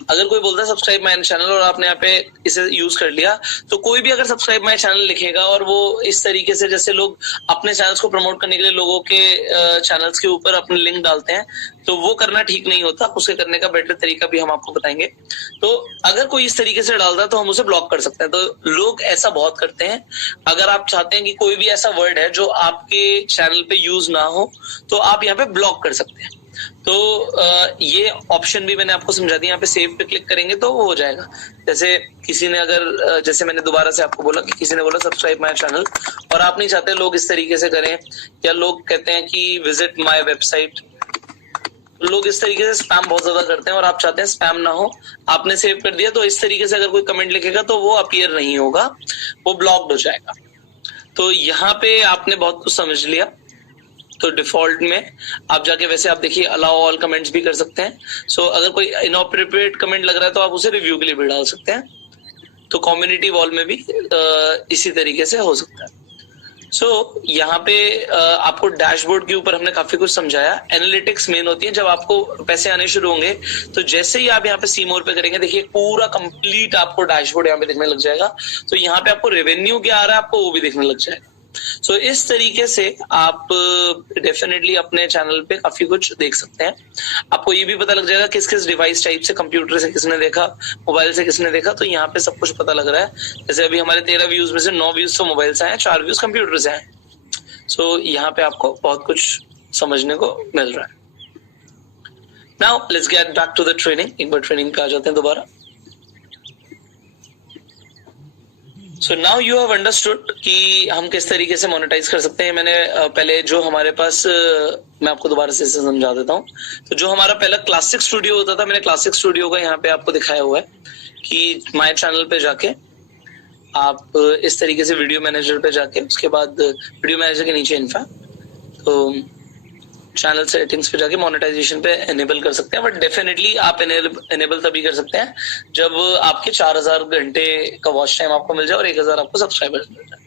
अगर कोई बोलता है सब्सक्राइब माय चैनल और आपने यहाँ पे इसे यूज कर लिया, तो कोई भी अगर सब्सक्राइब माय चैनल लिखेगा और वो इस तरीके से, जैसे लोग अपने चैनल्स को प्रमोट करने के लिए लोगों के चैनल्स के ऊपर अपने लिंक डालते हैं, तो वो करना ठीक नहीं होता। उसके करने का बेटर तरीका भी हम आपको बताएंगे। तो अगर कोई इस तरीके से डालता है तो हम उसे ब्लॉक कर सकते हैं। तो लोग ऐसा बहुत करते हैं। अगर आप चाहते हैं कि कोई भी ऐसा वर्ड है जो आपके चैनल पे यूज ना हो, तो आप यहाँ पे ब्लॉक कर सकते हैं। तो ये ऑप्शन भी मैंने आपको समझा दिया। यहाँ पे सेव पे क्लिक करेंगे तो वो हो जाएगा। जैसे किसी ने अगर, जैसे मैंने दोबारा से आपको बोला कि किसी ने बोला सब्सक्राइब माय चैनल और आप नहीं चाहते लोग इस तरीके से करें, या लोग कहते हैं कि विजिट माय वेबसाइट, लोग इस तरीके से स्पैम बहुत ज्यादा करते हैं और आप चाहते हैं स्पैम ना हो, आपने सेव कर दिया, तो इस तरीके से अगर कोई कमेंट लिखेगा तो वो अपीयर नहीं होगा, वो ब्लॉक्ड हो जाएगा। तो यहाँ पे आपने बहुत कुछ समझ लिया। तो डिफॉल्ट में आप जाके वैसे आप देखिए अलाउ ऑल कमेंट्स भी कर सकते हैं. सो अगर कोई इनअप्रोप्रिएट कमेंट लग रहा है तो आप उसे रिव्यू के लिए भी डाल सकते हैं. तो कम्युनिटी वॉल में भी इसी तरीके से हो सकता है. सो यहाँ पे आपको डैशबोर्ड के ऊपर हमने काफी कुछ समझाया. एनालिटिक्स मेन होती है जब आपको पैसे आने शुरू होंगे. तो जैसे ही आप यहाँ पे सी मोर पे करेंगे, देखिए पूरा कंप्लीट आपको डैशबोर्ड यहाँ पे दिखने लग जाएगा. तो यहाँ पे आपको रेवेन्यू क्या आ रहा है आपको वो भी दिखने लग जाएगा. सो इस तरीके से आप डेफिनेटली अपने चैनल पे काफी कुछ देख सकते हैं. आपको ये भी पता लग जाएगा किस किस डिवाइस टाइप से, कंप्यूटर से किसने देखा, मोबाइल से किसने देखा. तो यहाँ पे सब कुछ पता लग रहा है. जैसे अभी हमारे 13 व्यूज में से 9 व्यूज तो मोबाइल से आए, 4 व्यूज कंप्यूटर से आए. सो यहाँ पे आपको बहुत कुछ समझने को मिल रहा है. Now let's get back to the training. एक बार ट्रेनिंग पे आ जाते हैं दोबारा. So now you have understood कि हम किस तरीके से मोनेटाइज कर सकते हैं. मैंने पहले जो हमारे पास मैं आपको दोबारा से समझा देता हूँ. तो जो हमारा पहला क्लासिक स्टूडियो होता था, मैंने क्लासिक स्टूडियो का यहाँ पे आपको दिखाया हुआ है कि माय चैनल पे जाके आप इस तरीके से वीडियो मैनेजर पे जाके, उसके बाद वीडियो मैनेजर के नीचे इनफैक्ट तो चैनल सेटिंग्स पे जाके मोनेटाइजेशन पे एनेबल कर सकते हैं. बट डेफिनेटली आप एनेबल तभी कर सकते हैं जब आपके 4000 घंटे का वॉच टाइम आपको मिल जाए और 1000 आपको सब्सक्राइबर्स मिल जाए.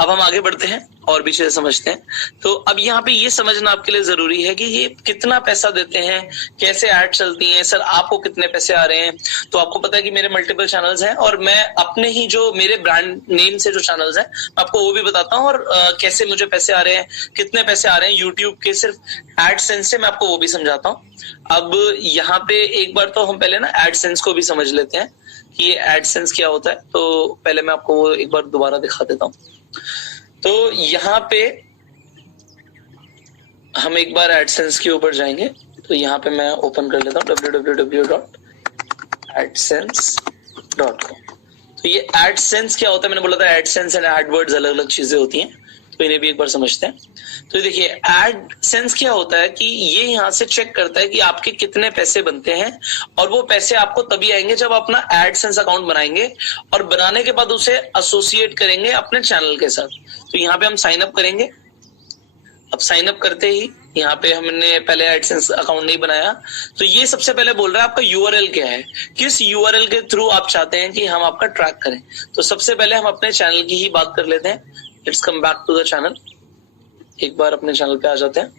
अब हम आगे बढ़ते हैं और भी चीजें समझते हैं. तो अब यहाँ पे ये समझना आपके लिए जरूरी है कि ये कितना पैसा देते हैं, कैसे ऐड चलती हैं, सर आपको कितने पैसे आ रहे हैं. तो आपको पता है कि मेरे मल्टीपल चैनल्स हैं और मैं अपने ही जो मेरे ब्रांड नेम से जो चैनल्स हैं मैं आपको वो भी बताता हूँ और कैसे मुझे पैसे आ रहे हैं, कितने पैसे आ रहे हैं यूट्यूब के सिर्फ एडसेंस से, मैं आपको वो भी समझाता हूँ. अब यहाँ पे एक बार तो हम पहले ना एडसेंस को भी समझ लेते हैं कि ये एडसेंस क्या होता है. तो पहले मैं आपको वो एक बार दोबारा दिखा देता हूँ. तो यहाँ पे हम एक बार एडसेंस के ऊपर जाएंगे. तो यहाँ पे मैं ओपन कर लेता हूँ www.adsense.com. तो ये एडसेंस क्या होता है, मैंने बोला था एडसेंस एंड एडवर्ड्स अलग अलग चीजें होती हैं. तो इन्हें भी एक बार समझते हैं. तो देखिए एडसेंस क्या होता है कि ये यहाँ से चेक करता है कि आपके कितने पैसे बनते हैं और वो पैसे आपको तभी आएंगे जब आप अपना एडसेंस अकाउंट बनाएंगे और बनाने के बाद उसे एसोसिएट करेंगे अपने चैनल के साथ. तो यहाँ पे हम साइन अप करेंगे. अब साइन अप करते ही यहाँ पे हमने पहले एडसेंस अकाउंट नहीं बनाया. तो ये सबसे पहले बोल रहा है आपका यूआरएल क्या है, किस यूआरएल के थ्रू आप चाहते हैं कि हम आपका ट्रैक करें. तो सबसे पहले हम अपने चैनल की ही बात कर लेते हैं. Let's come back to the channel. एक बार अपने चैनल पे आ जाते हैं.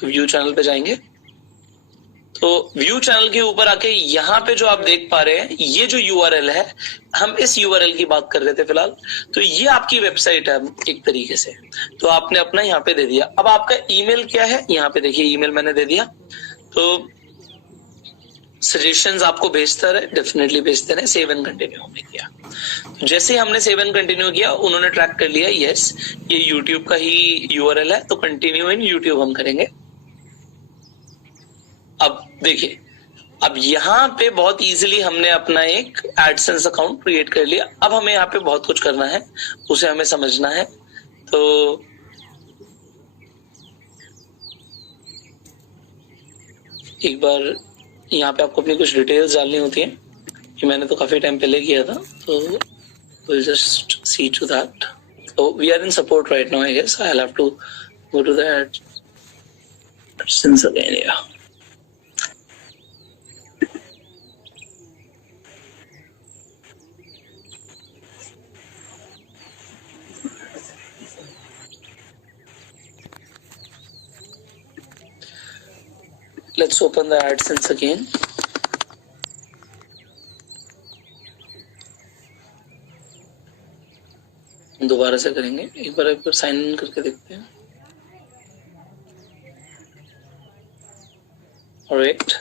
तो व्यू चैनल पे जाएंगे. तो व्यू चैनल के ऊपर आके यहाँ पे जो आप देख पा रहे हैं ये जो यूआरएल है, हम इस यूआरएल की बात कर रहे थे फिलहाल. तो ये आपकी वेबसाइट है एक तरीके से. तो आपने अपना यहाँ पे दे दिया. अब आपका ईमेल क्या है, यहाँ पे देखिए ईमेल मैंने दे दिया. तो सजेशंस आपको भेजता रहे, डेफिनेटली भेजते रहे. सेव एंड कंटिन्यू हमने किया. तो जैसे ही हमने सेव एंड कंटिन्यू किया उन्होंने ट्रैक कर लिया यस ये यूट्यूब का ही यूआरएल है. तो कंटिन्यू इन यूट्यूब हम करेंगे. अब देखिए अब यहाँ पे बहुत इजीली हमने अपना एक एडसेंस अकाउंट क्रिएट कर लिया. अब हमें यहाँ पे बहुत कुछ करना है, उसे हमें समझना है. तो एक बार यहाँ पे आपको अपनी कुछ डिटेल्स डालनी होती है. ये मैंने तो काफी टाइम पहले किया था. तो we'll just see to that. So we are in support right now, I guess. I'll have to go to the AdSense again. Yeah. Let's open the AdSense again. दोबारा से करेंगे. एक बार साइन इन करके देखते हैं. Alright.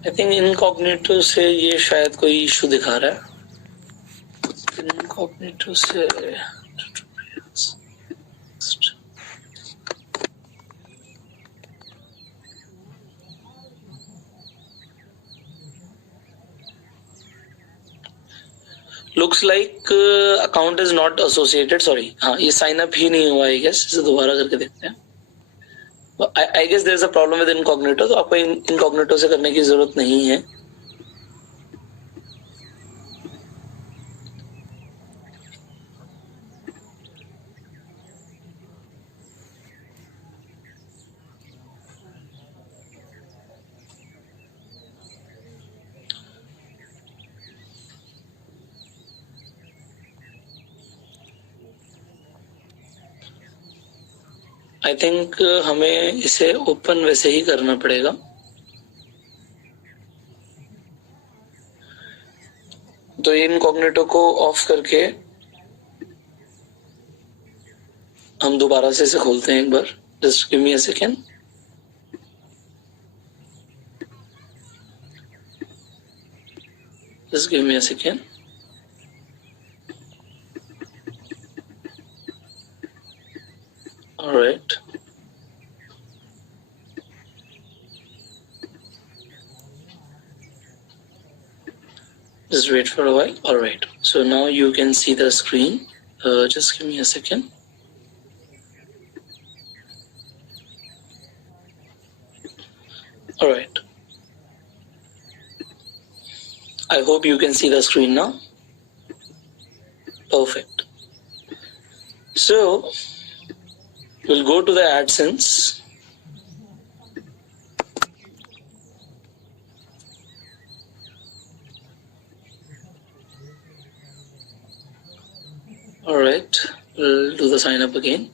आई थिंक इनकॉग्निटो से ये शायद कोई इशू दिखा रहा है. इनकॉग्निटो से looks like account is not associated, sorry, हाँ ये साइन अप ही नहीं हुआ, आई गेस। इसे दोबारा करके देखते हैं। I guess there is a problem with incognito, तो आपको इनकॉग्निटो से करने की जरूरत नहीं है। आई थिंक हमें इसे ओपन वैसे ही करना पड़ेगा। तो इनकॉग्निटो को ऑफ करके हम दोबारा से इसे खोलते हैं एक बार। Just give me a second. Just give me a second. Alright, just wait for a while. All right, so now you can see the screen. Just give me a second. All right, I hope you can see the screen now. Perfect. So we'll go to the AdSense. All right, we'll do the sign up again.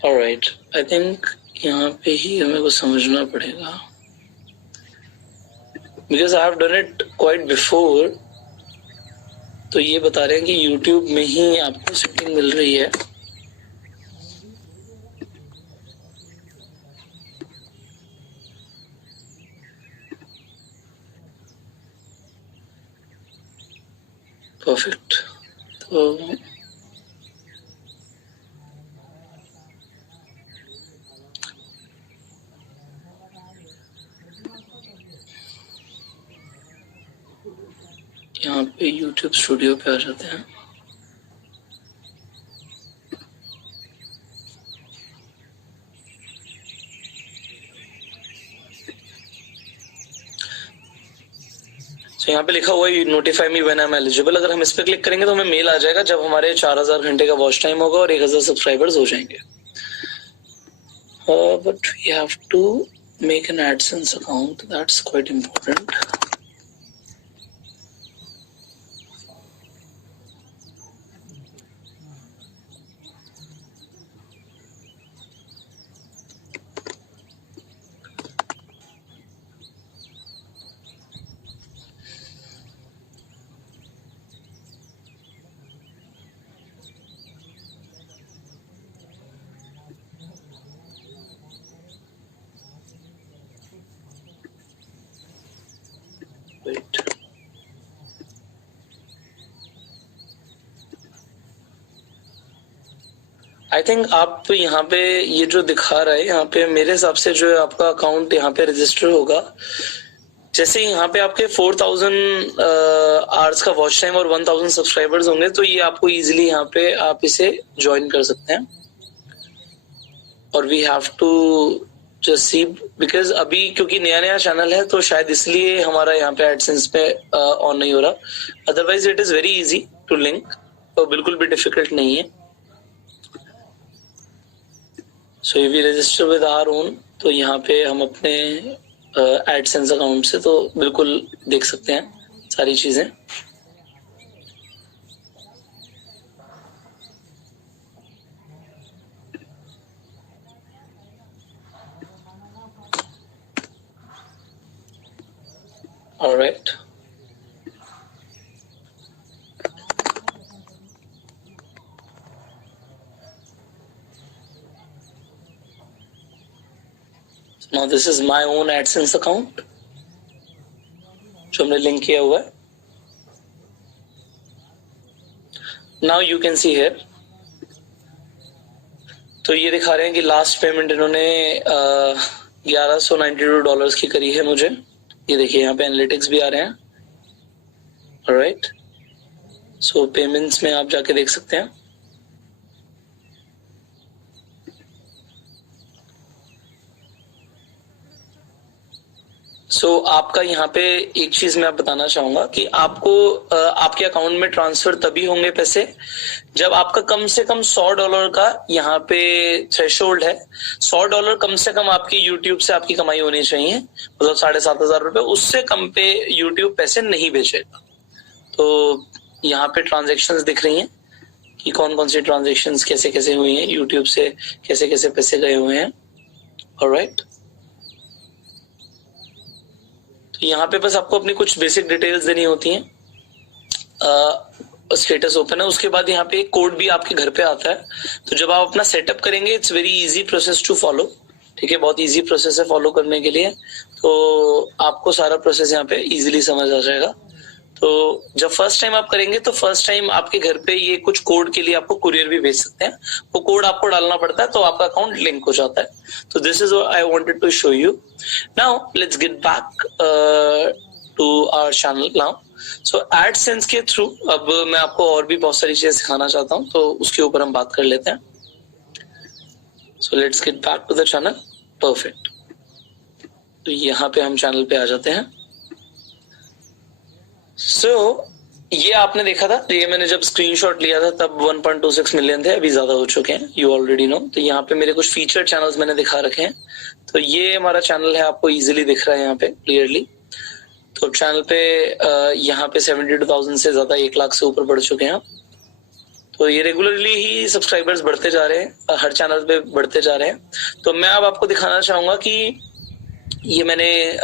All right, I think यहाँ पे ही हमें कुछ समझना पड़ेगा, because I have done it quite before. तो ये बता रहे हैं कि YouTube में ही आपको सेटिंग मिल रही है। परफेक्ट। तो यहाँ पे YouTube स्टूडियो पे आ जाते हैं। तो यहाँ पे लिखा हुआ है notify me when I am eligible. अगर हम इस पे क्लिक करेंगे तो हमें मेल आ जाएगा जब हमारे 4000 घंटे का वॉच टाइम होगा और 1000 सब्सक्राइबर्स हो जाएंगे। But we have to make an AdSense account, that's quite important. I think आप यहाँ पे ये जो दिखा रहा है, यहाँ पे मेरे हिसाब से जो है आपका अकाउंट यहाँ पे रजिस्टर होगा। जैसे यहाँ पे आपके 4000 आवर्स का वॉच टाइम और 1000 सब्सक्राइबर्स होंगे तो ये आपको इजीली यहाँ पे आप इसे ज्वाइन कर सकते हैं। और we have to just see, because अभी क्योंकि नया नया चैनल है तो शायद इसलिए हमारा यहाँ पे एडसेंस पे ऑन नहीं हो रहा। Otherwise it is very easy to link, तो बिल्कुल भी डिफिकल्ट नहीं है। So if we register with our own, तो यहाँ पे हम अपने एडसेंस अकाउंट से तो बिल्कुल देख सकते हैं सारी चीजें। Alright, now this is my own AdSense account जो हमने लिंक किया हुआ है. Now you can see here. तो ये दिखा रहे हैं कि लास्ट पेमेंट इन्होंने $1192 की करी है मुझे. ये देखिए यहाँ पे एनालिटिक्स भी आ रहे हैं. ऑलराइट, सो पेमेंट्स में आप जाके देख सकते हैं. सो आपका यहाँ पे एक चीज मैं आप बताना चाहूंगा कि आपको आपके अकाउंट में ट्रांसफर तभी होंगे पैसे जब आपका कम से कम $100 का यहाँ पे थ्रेशोल्ड है. $100 कम से कम आपकी यूट्यूब से आपकी कमाई होनी चाहिए, मतलब 7,500 रुपए. उससे कम पे यूट्यूब पैसे नहीं भेजेगा. तो यहाँ पे ट्रांजेक्शन्स दिख रही हैं कि कौन कौन सी ट्रांजेक्शन्स कैसे कैसे हुई हैं, यूट्यूब से कैसे कैसे पैसे गए हुए हैं. ऑलराइट, तो यहाँ पे बस आपको अपनी कुछ बेसिक डिटेल्स देनी होती हैं. स्टेटस ओपन है, उसके बाद यहाँ पे एक कोड भी आपके घर पे आता है. तो जब आप अपना सेटअप करेंगे, it's very easy process to follow. ठीक है, बहुत इजी प्रोसेस है फॉलो करने के लिए. तो आपको सारा प्रोसेस यहाँ पे इजीली समझ आ जाएगा. तो जब फर्स्ट टाइम आप करेंगे तो फर्स्ट टाइम आपके घर पे ये कुछ कोड के लिए आपको कुरियर भी भेज सकते हैं. वो कोड आपको डालना पड़ता है तो आपका अकाउंट लिंक हो जाता है. तो this is what I wanted to show you. Now let's get back to our channel now. So AdSense के थ्रू अब मैं आपको और भी बहुत सारी चीजें सिखाना चाहता हूँ, तो उसके ऊपर हम बात कर लेते हैं. So let's get back to the channel. Perfect. तो यहाँ पे हम चैनल पे आ जाते हैं. ये आपने देखा था, ये मैंने जब स्क्रीनशॉट लिया था तब 1.26 मिलियन थे, अभी ज्यादा हो चुके हैं, यू ऑलरेडी नो. तो यहाँ पे मेरे कुछ फीचर चैनल्स मैंने दिखा रखे हैं. तो ये हमारा चैनल है, आपको इजीली दिख रहा है यहाँ पे क्लियरली. तो चैनल पे यहाँ पे 72,000 से ज्यादा 1 लाख से ऊपर बढ़ चुके हैं. तो ये रेगुलरली ही सब्सक्राइबर्स बढ़ते जा रहे हैं, हर चैनल पे बढ़ते जा रहे हैं. तो मैं अब आपको दिखाना चाहूंगा कि ये मैंने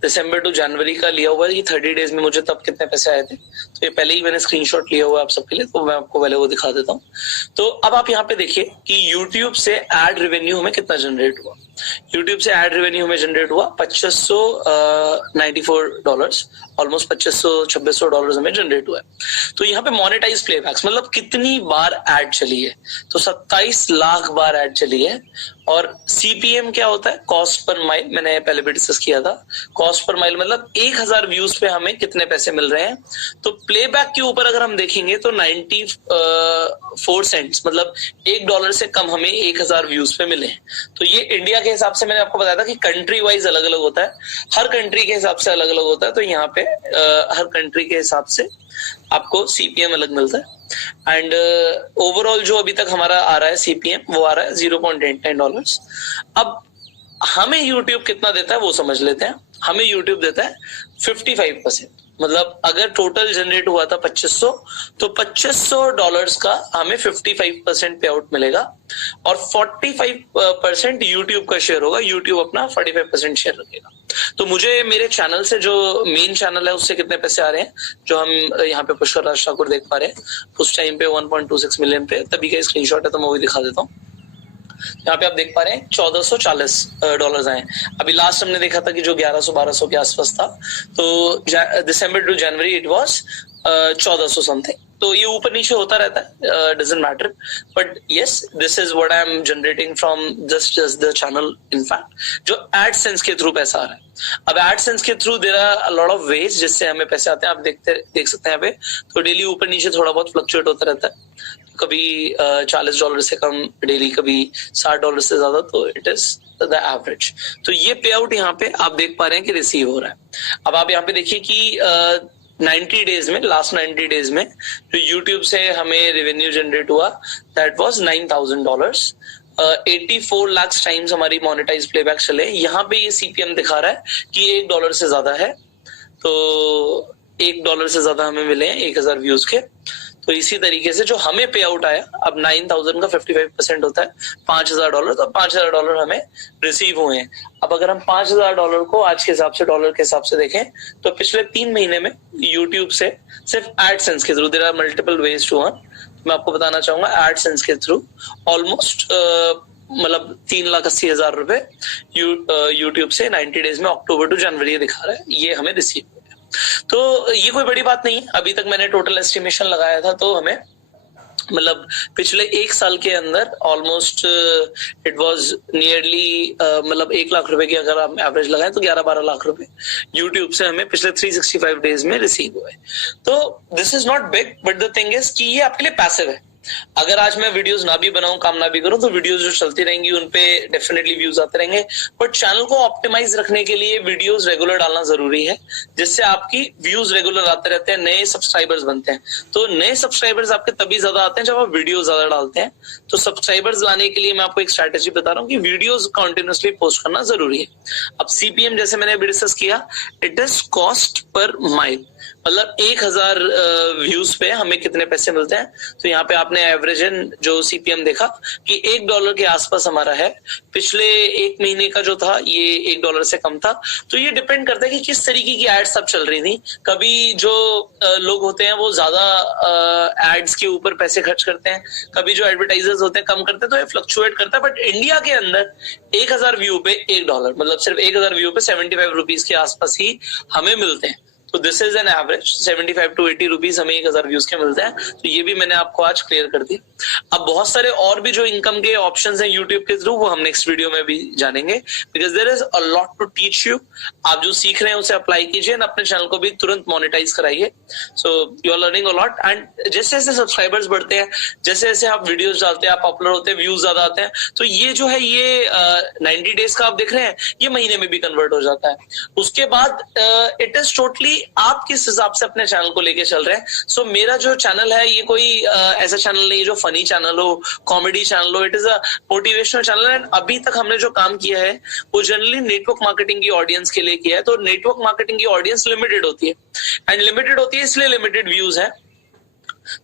दिसंबर टू जनवरी का लिया हुआ है. ये 30 डेज में मुझे तब कितने पैसे आए थे. तो ये पहले ही मैंने स्क्रीनशॉट लिया हुआ है आप सबके लिए, तो मैं आपको पहले वो दिखा देता हूँ. तो अब आप यहाँ पे देखिए कि YouTube से एड रेवेन्यू हमें कितना जनरेट हुआ. YouTube से एड रेवेन्यू हमें जनरेट हुआ $2594, ऑलमोस्ट $2500-2600 हमें जनरेट हुआ है. तो यहाँ पे मोनेटाइज प्लेबैक्स मतलब कितनी बार एड चली है, तो 27 लाख बार एड चली है. और CPM क्या होता है, कॉस्ट पर माइल, मैंने पहले भी डिस्कस किया था. कॉस्ट पर माइल मतलब 1000 व्यूज पे हमें कितने पैसे मिल रहे हैं. तो प्लेबैक के ऊपर अगर हम देखेंगे तो 94 सेंट्स मतलब $1 से कम हमें 1000 व्यूज पे मिले. तो ये इंडिया के हिसाब से मैंने आपको बताया था कि कंट्री वाइज अलग अलग होता है, हर कंट्री के हिसाब से अलग अलग होता है. तो यहाँ पे हर कंट्री के हिसाब से आपको CPM अलग मिलता है. एंड ओवरऑल जो अभी तक हमारा आ रहा है CPM वो आ रहा है $0.89. अब हमें YouTube कितना देता है वो समझ लेते हैं. हमें YouTube देता है 55%. मतलब अगर टोटल जनरेट हुआ था 2500, तो $2500 का हमें 55% पे आउट मिलेगा. और 45% YouTube का शेयर होगा. YouTube अपना 45% शेयर रखेगा. तो मुझे मेरे चैनल से, जो मेन चैनल है, उससे कितने पैसे आ रहे हैं जो हम यहाँ पे पुष्कर राज ठाकुर देख पा रहे हैं उस टाइम पे 1.26 मिलियन पे, तभी का स्क्रीनशॉट है, तो मैं वही दिखा देता हूँ. यहाँ पे आप देख पा रहे हैं $1440 आए. अभी लास्ट हमने देखा था कि जो 1100-1200 के आसपास था. तो December to January it was 1400 something. तो ये ऊपर नीचे होता रहता है, doesn't matter. But yes, this is what I am generating from just the channel. In fact जो एडसेंस के थ्रू पैसा आ रहा है. अब एडसेंस के through there are a lot of ways जिससे हमें पैसे आते हैं. आप देख सकते हैं यहाँ पे. तो डेली ऊपर नीचे थोड़ा बहुत फ्लक्चुएट होता रहता है. कभी $40 से कम डेली, कभी $60 से ज्यादा. तो इट इज द एवरेज. तो ये पे आउट यहाँ पे आप देख पा रहे हैं कि रिसीव हो रहा है. अब आप यहाँ पे देखिए कि 90 डेज में, लास्ट 90 डेज में जो YouTube से हमें रेवेन्यू जनरेट हुआ दैट वाज $9,000. 84 लाख टाइम्स हमारी मोनेटाइज प्लेबैक चले. यहाँ पे ये CPM दिखा रहा है कि $1 से ज्यादा है. तो $1 से ज्यादा हमें मिले हैं 1000 व्यूज के. तो इसी तरीके से जो हमें पे आउट आया, अब 9,000 का 55% होता है $5,000. तो $5,000 हमें रिसीव हुए हैं. अब अगर हम $5,000 को आज के हिसाब से, डॉलर के हिसाब से देखें, तो पिछले 3 महीने में YouTube से सिर्फ एडसेंस के through, there are multiple ways to earn, मैं आपको बताना चाहूंगा, एडसेंस के थ्रू ऑलमोस्ट मतलब 3,80,000 रुपए यूट्यूब से 90 डेज में अक्टूबर टू जनवरी दिखा रहा है, ये हमें रिसीव हुआ है। तो ये कोई बड़ी बात नहीं है। अभी तक मैंने टोटल एस्टिमेशन लगाया था, तो हमें मतलब पिछले 1 साल के अंदर ऑलमोस्ट इट वाज नियरली मतलब 1 लाख रुपए की अगर हम एवरेज लगाएं तो 11-12 लाख रुपए यूट्यूब से हमें पिछले 365 डेज में रिसीव हुए। तो this is not big, but the thing is कि ये आपके लिए पैसिव है। अगर आज मैं वीडियोस ना भी बनाऊं, काम ना भी करूं, तो वीडियोस जो चलती रहेंगी उन पे डेफिनेटली व्यूज आते रहेंगे। बट चैनल को ऑप्टिमाइज रखने के लिए वीडियोस रेगुलर डालना जरूरी है, जिससे आपकी व्यूज रेगुलर आते रहते हैं, नए सब्सक्राइबर्स बनते हैं। तो नए सब्सक्राइबर्स आपके तभी ज्यादा आते हैं जब आप वीडियो ज्यादा डालते हैं। तो सब्सक्राइबर्स लाने के लिए मैं आपको एक स्ट्रैटेजी बता रहा हूँ कि वीडियोस कंटिन्यूअसली पोस्ट करना जरूरी है। अब सीपीएम जैसे मैंने अभी डिस्कस किया, it is cost per mile, मतलब 1000 व्यूज पे हमें कितने पैसे मिलते हैं। तो यहाँ पे आपने एवरेज जो सीपीएम देखा कि $1 के आसपास हमारा है। पिछले 1 महीने का जो था ये $1 से कम था। तो ये डिपेंड करता है कि किस तरीके की एड्स सब चल रही थी। कभी जो लोग होते हैं वो ज्यादा एड्स के ऊपर पैसे खर्च करते हैं, कभी जो एडवर्टाइजर्स होते हैं कम करते हैं, तो ये फ्लक्चुएट करता है। बट इंडिया के अंदर 1000 व्यू पे $1, मतलब सिर्फ 1000 व्यू पे 75 रुपीज के आसपास ही हमें मिलते हैं। तो this is an average 75 to 80 rupees हमें 1000 व्यूज के मिलते हैं। तो ये भी मैंने आपको आज क्लियर कर दी। अब बहुत सारे और भी जो इनकम के ऑप्शंस हैं यूट्यूब के थ्रू, वो हम नेक्स्ट वीडियो में भी जानेंगे, because there is a lot to teach you. आप जो सीख रहे हैं उसे अप्लाई कीजिए और अपने चैनल को भी तुरंत मोनेटाइज कराइए। So you are learning a lot. And जैसे जैसे सब्सक्राइबर्स बढ़ते हैं, जैसे जैसे आप वीडियोज डालते हैं, आप पॉपुलर होते हैं, व्यूज ज्यादा आते हैं, तो ये जो है ये 90 डेज का आप देख रहे हैं, ये महीने में भी कन्वर्ट हो जाता है। उसके बाद इट इज टोटली आप किस हिसाब से अपने चैनल को लेके चल रहे हैं। सो मेरा जो चैनल है ये कोई ऐसा चैनल नहीं है जो फनी चैनल हो, कॉमेडी चैनल हो, it is a motivational channel. And अभी तक हमने जो काम किया है वो जनरली नेटवर्क मार्केटिंग की ऑडियंस के लिए किया है। तो नेटवर्क मार्केटिंग की ऑडियंस लिमिटेड होती है, एंड लिमिटेड होती है इसलिए लिमिटेड व्यूज है।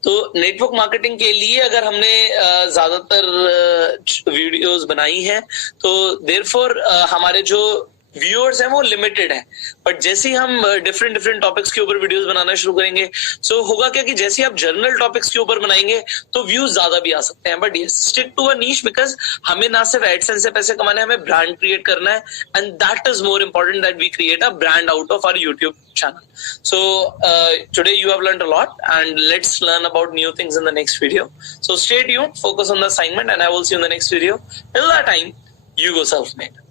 तो नेटवर्क मार्केटिंग के लिए अगर हमने ज्यादातर वीडियोस बनाई हैं, तो देयरफॉर हमारे जो व्यूअर्स हैं वो लिमिटेड है। बट जैसे ही हम डिफरेंट टॉपिक्स के ऊपर वीडियोस बनाना शुरू करेंगे, सो होगा क्या कि जैसे आप जनरल टॉपिक्स के ऊपर बनाएंगे तो व्यूज ज्यादा भी आ सकते हैं। But yes, stick to a niche, because हमें ना सिर्फ एडसेंस से पैसे कमाने हैं, हमें ब्रांड क्रिएट करना है। And that is more important, that we create a brand out of our YouTube channel. So today you have learned a lot, and let's learn about new things in the next video. So stay tuned, focus on the assignment, and I will see you in the next video. Till that time, you go self-made.